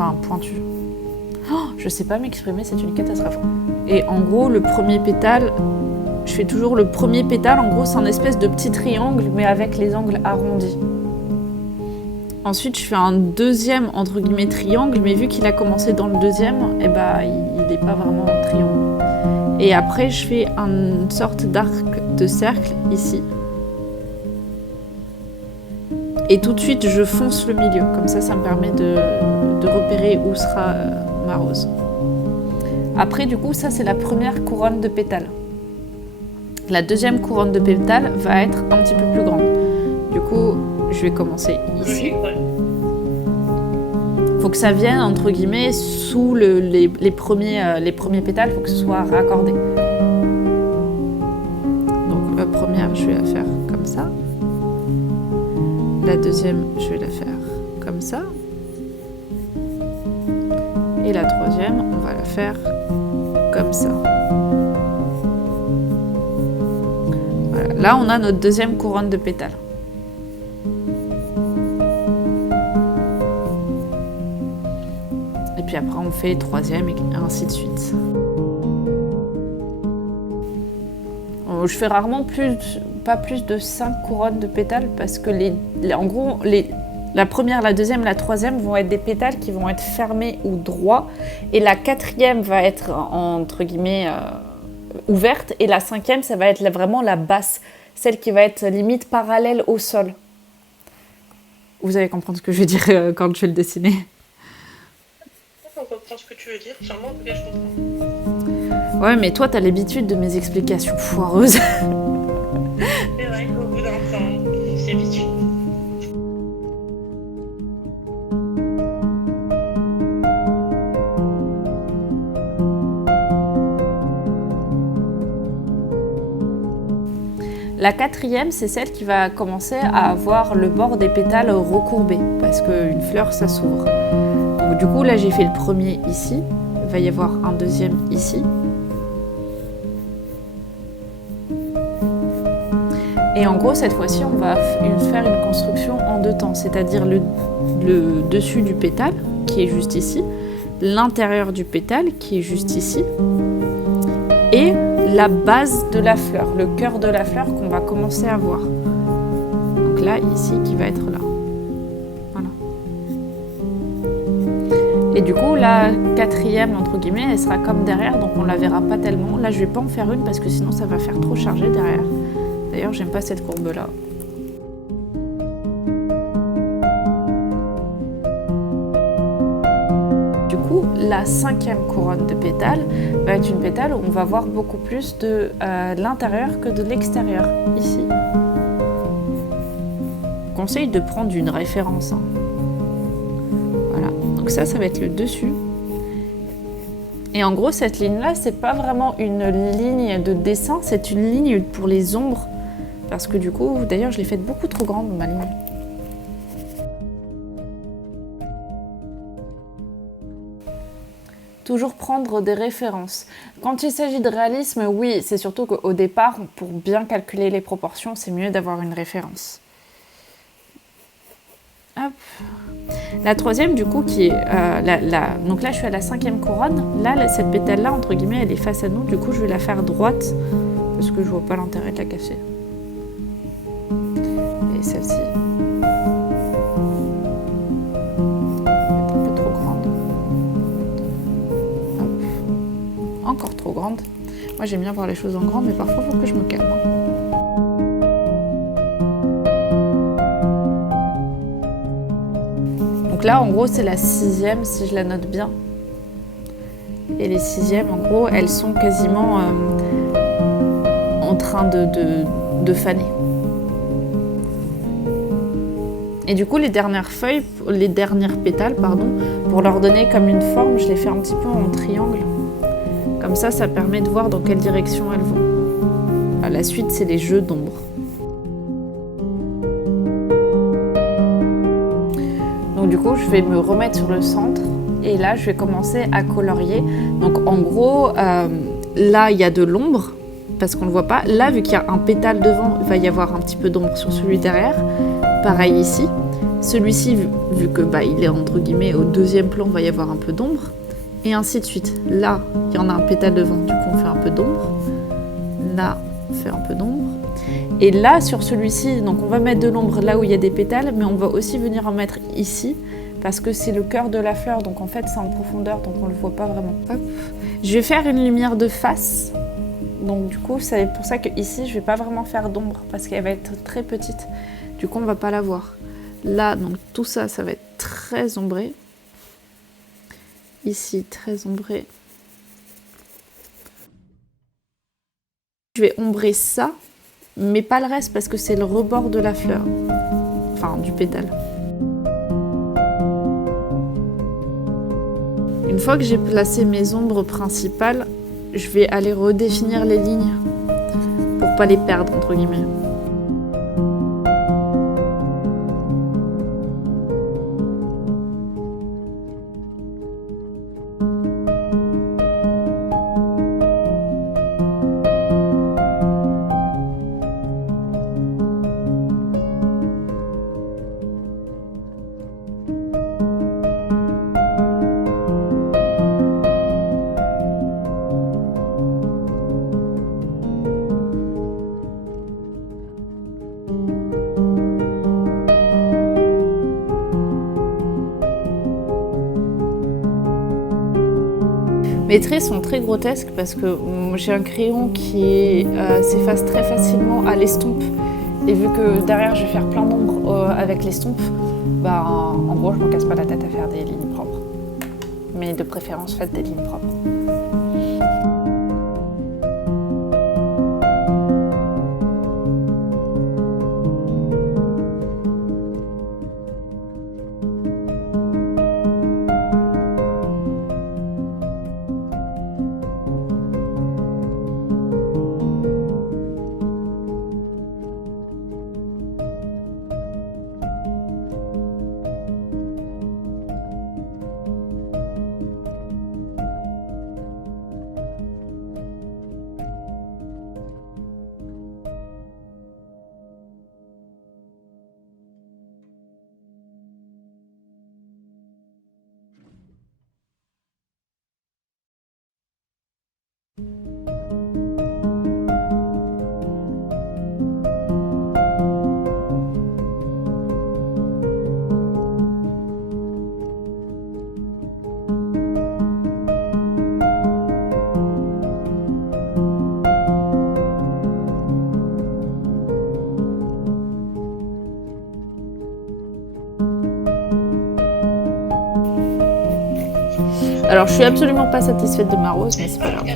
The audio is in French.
enfin pointu. Oh, je sais pas m'exprimer, c'est une catastrophe. Et en gros, le premier pétale, je fais toujours le premier pétale, en gros c'est un espèce de petit triangle, mais avec les angles arrondis. Ensuite, je fais un deuxième, entre guillemets, triangle, mais vu qu'il a commencé dans le deuxième, eh ben, il n'est pas vraiment un triangle. Et après, je fais une sorte d'arc de cercle, ici. Et tout de suite, je fonce le milieu. Comme ça me permet de repérer où sera ma rose. Après, du coup, ça, c'est la première couronne de pétales. La deuxième couronne de pétales va être un petit peu plus grande. Du coup, je vais commencer ici. Faut que ça vienne, entre guillemets, sous les premiers pétales, faut que ce soit raccordé. Donc la première, je vais la faire comme ça. La deuxième, je vais la faire comme ça. Et la troisième, on va la faire comme ça. Voilà. Là, on a notre deuxième couronne de pétales. Et puis après, on fait troisième et ainsi de suite. Je fais rarement pas plus de 5 couronnes de pétales parce que en gros, la première, la deuxième, la troisième vont être des pétales qui vont être fermés ou droits. Et la quatrième va être, entre guillemets, ouverte. Et la cinquième, ça va être vraiment la basse, celle qui va être limite parallèle au sol. Vous allez comprendre ce que je veux dire quand je vais le dessiner. On comprend ce que tu veux dire. Enfin, moi, en tout cas, je comprends. Ouais, mais toi, t'as l'habitude de mes explications foireuses. C'est vrai qu'au bout d'un temps, c'est habitué. La quatrième, c'est celle qui va commencer à avoir le bord des pétales recourbé, parce qu'une fleur, ça s'ouvre. Donc du coup, là, j'ai fait le premier ici. Il va y avoir un deuxième ici. Et en gros, cette fois-ci, on va faire une construction en deux temps, c'est-à-dire le dessus du pétale, qui est juste ici, l'intérieur du pétale, qui est juste ici, et la base de la fleur, le cœur de la fleur qu'on va commencer à voir. Donc là, ici, qui va être là. Voilà. Et du coup, la quatrième, entre guillemets, elle sera comme derrière, donc on la verra pas tellement. Là, je vais pas en faire une parce que sinon, ça va faire trop chargé derrière. D'ailleurs, j'aime pas cette courbe-là. Du coup, la cinquième couronne de pétales va être une pétale où on va voir beaucoup plus de l'intérieur que de l'extérieur, ici. Je conseille de prendre une référence. Hein. Voilà, donc ça va être le dessus. Et en gros, cette ligne-là, c'est pas vraiment une ligne de dessin, c'est une ligne pour les ombres. Parce que du coup, d'ailleurs, je l'ai faite beaucoup trop grande, ma ligne. Toujours prendre des références. Quand il s'agit de réalisme, oui, c'est surtout qu'au départ, pour bien calculer les proportions, c'est mieux d'avoir une référence. Hop. La troisième, du coup, qui est donc là, je suis à la cinquième couronne. Là, cette pétale-là, entre guillemets, elle est face à nous. Du coup, je vais la faire droite parce que je vois pas l'intérêt de la casser. Et celle-ci. Un peu trop grande. Hop. Encore trop grande. Moi, j'aime bien voir les choses en grand, mais parfois, il faut que je me calme. Donc là, en gros, c'est la sixième, si je la note bien. Et les sixièmes, en gros, elles sont quasiment en train de faner. Et du coup, les dernières pétales, pour leur donner comme une forme, je les fais un petit peu en triangle. Comme ça, ça permet de voir dans quelle direction elles vont. La suite, c'est les jeux d'ombre. Donc du coup, je vais me remettre sur le centre et là, je vais commencer à colorier. Donc en gros, là, il y a de l'ombre parce qu'on ne le voit pas. Là, vu qu'il y a un pétale devant, il va y avoir un petit peu d'ombre sur celui derrière. Pareil ici. Celui-ci, vu que il est entre guillemets au deuxième plan, va y avoir un peu d'ombre. Et ainsi de suite. Là, il y en a un pétale devant, du coup on fait un peu d'ombre. Là, on fait un peu d'ombre. Et là, sur celui-ci, donc on va mettre de l'ombre là où il y a des pétales, mais on va aussi venir en mettre ici, parce que c'est le cœur de la fleur, donc en fait c'est en profondeur, donc on ne le voit pas vraiment. Hop. Je vais faire une lumière de face, donc du coup c'est pour ça que ici je vais pas vraiment faire d'ombre, parce qu'elle va être très petite, du coup on va pas la voir. Là, donc tout ça, ça va être très ombré. Ici, très ombré. Je vais ombrer ça, mais pas le reste parce que c'est le rebord de la fleur, enfin du pétale. Une fois que j'ai placé mes ombres principales, je vais aller redéfinir les lignes pour pas les perdre entre guillemets. Mes traits sont très grotesques parce que j'ai un crayon qui s'efface très facilement à l'estompe. Et vu que derrière je vais faire plein d'ombre avec l'estompe, en gros je me casse pas la tête à faire des lignes propres. Mais de préférence faites des lignes propres. Alors je suis absolument pas satisfaite de ma rose, mais c'est pas grave.